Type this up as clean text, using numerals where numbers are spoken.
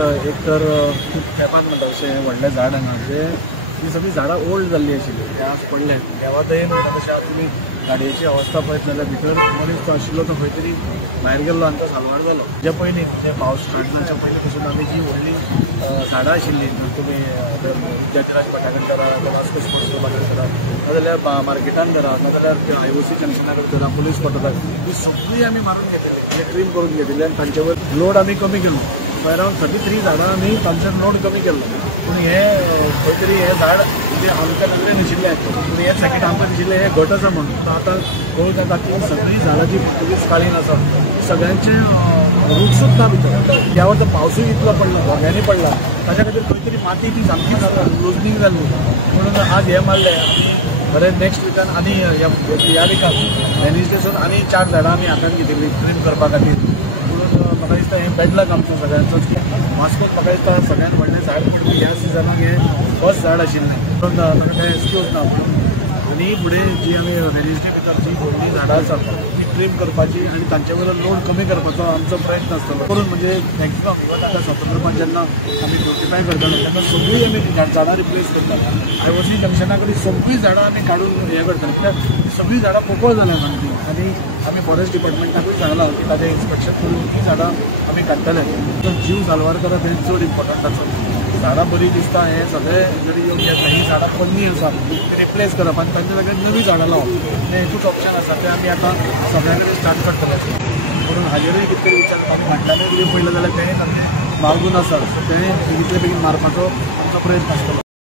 एक तर खूप खेपात म्हणटा अशें व्हडलें झाड हांगा ती सगळीं झाडां ओल्ड जाल्लीं आशिल्लीं ते आज पडले देवादयेन तशें आज तुमी गाडयेची अवस्था पळयत जाल्यार भितर मनीस तो आशिल्लो तो खंय तरी भायर गेल्लो आनी तो साल्वार जालो. जे पयलीं म्हणजे पावस स्टार्ट जावचे पयलीं पसून आमी जी व्हडलीं झाडां आशिल्लीं तुमी विद्यार्थीराज भटाकडेन धरा वास्को स्पोर्ट्स क्लबाकडेन धरा नाजाल्यार मार्केटान धरा नाजाल्यार IOC जंक्शना कडेन धरा पुलीस क्वॉर्टराक ही सगळीं आमी मारून घेतिल्ली म्हणजे ट्रीम करून घेतिल्ली आनी तांचे वयर लोड आमी कमी केलो. अरावंड 33 झाडां आमी तांचेर लोड कमी केल्लो. पूण हे खंय तरी हे झाड म्हणजे आमच्या नदरेन आशिल्ले पूण हे सेकेंड आमकां दिशिल्ले हे घट आसा म्हणून आतां कळून येता की सगळीं झाडां जी पुर्तुगीज काळीन आसा सगळ्यांचे रूट सुद्दां भितर त्या वर्सा पावसूय इतलो पडला भोग्यांनी पडला ताच्या खातीर खंय तरी माती ती सामकी लुजनींग जाल्ली म्हणून आज हे मारले बरें नेक्स्ट विकान आनी ह्या विकान वेनिसडेसून आनी 4 झाडां आमी हातान घेतिल्लीं ट्रीम करपा खातीर. म्हणून म्हाका दिसता हें बॅडलक आमचो सगळ्यांचोच की वास्कोत म्हाका दिसता सगळ्यान व्हडलें झाड पडलें ह्या सिजनाक हें फर्स्ट झाड आशिल्लें म्हणून म्हाका तें एक्सक्यूज ना. आनी फुडें जी आमी वेनिसडे भितर जी व्हडलीं झाडां आसात ती ट्रीम करपाची आनी तांचे वयलो लोड कमी करपाचो आमचो प्रयत्न आसतलो करून म्हणजे मॅक्झिमम इवन आतां स्वतंत्रपण जेन्ना आमी 45 करताले तेन्ना सगळीं आमी झाडां रिप्लेस करताले. IOC जंक्शना कडेन सगळीं झाडां आमी काडून हें करताले कित्याक सगळीं झाडां पोकळ जाल्या सामकी आनी आमी फॉरेस्ट डिपार्टमेंटाकूय सांगलां की ताजें इन्स्पेक्शन करून ती झाडां आमी काडटले. जीव साल्वार करप हें चड इम्पॉर्टंट आसा. झाडां बरी दिसता हें सगळें जरी योग्य आसा ही झाडां पोन्नी आसा ती रिप्लेस करप आनी तांच्या जाग्यार नवीं झाडां लावप हें एकूच ऑप्शन आसा तें आमी आतां सगळ्या कडेन स्टार्ट करतले. म्हणून हाजेरूय कितें तरी विचार आमी म्हटल्यानूय कितें पयलें जाल्यार तेणें सामकें मागून आसा तेणें बेगींतले बेगीन मारपाचो आमचो प्रयत्न आसतलो.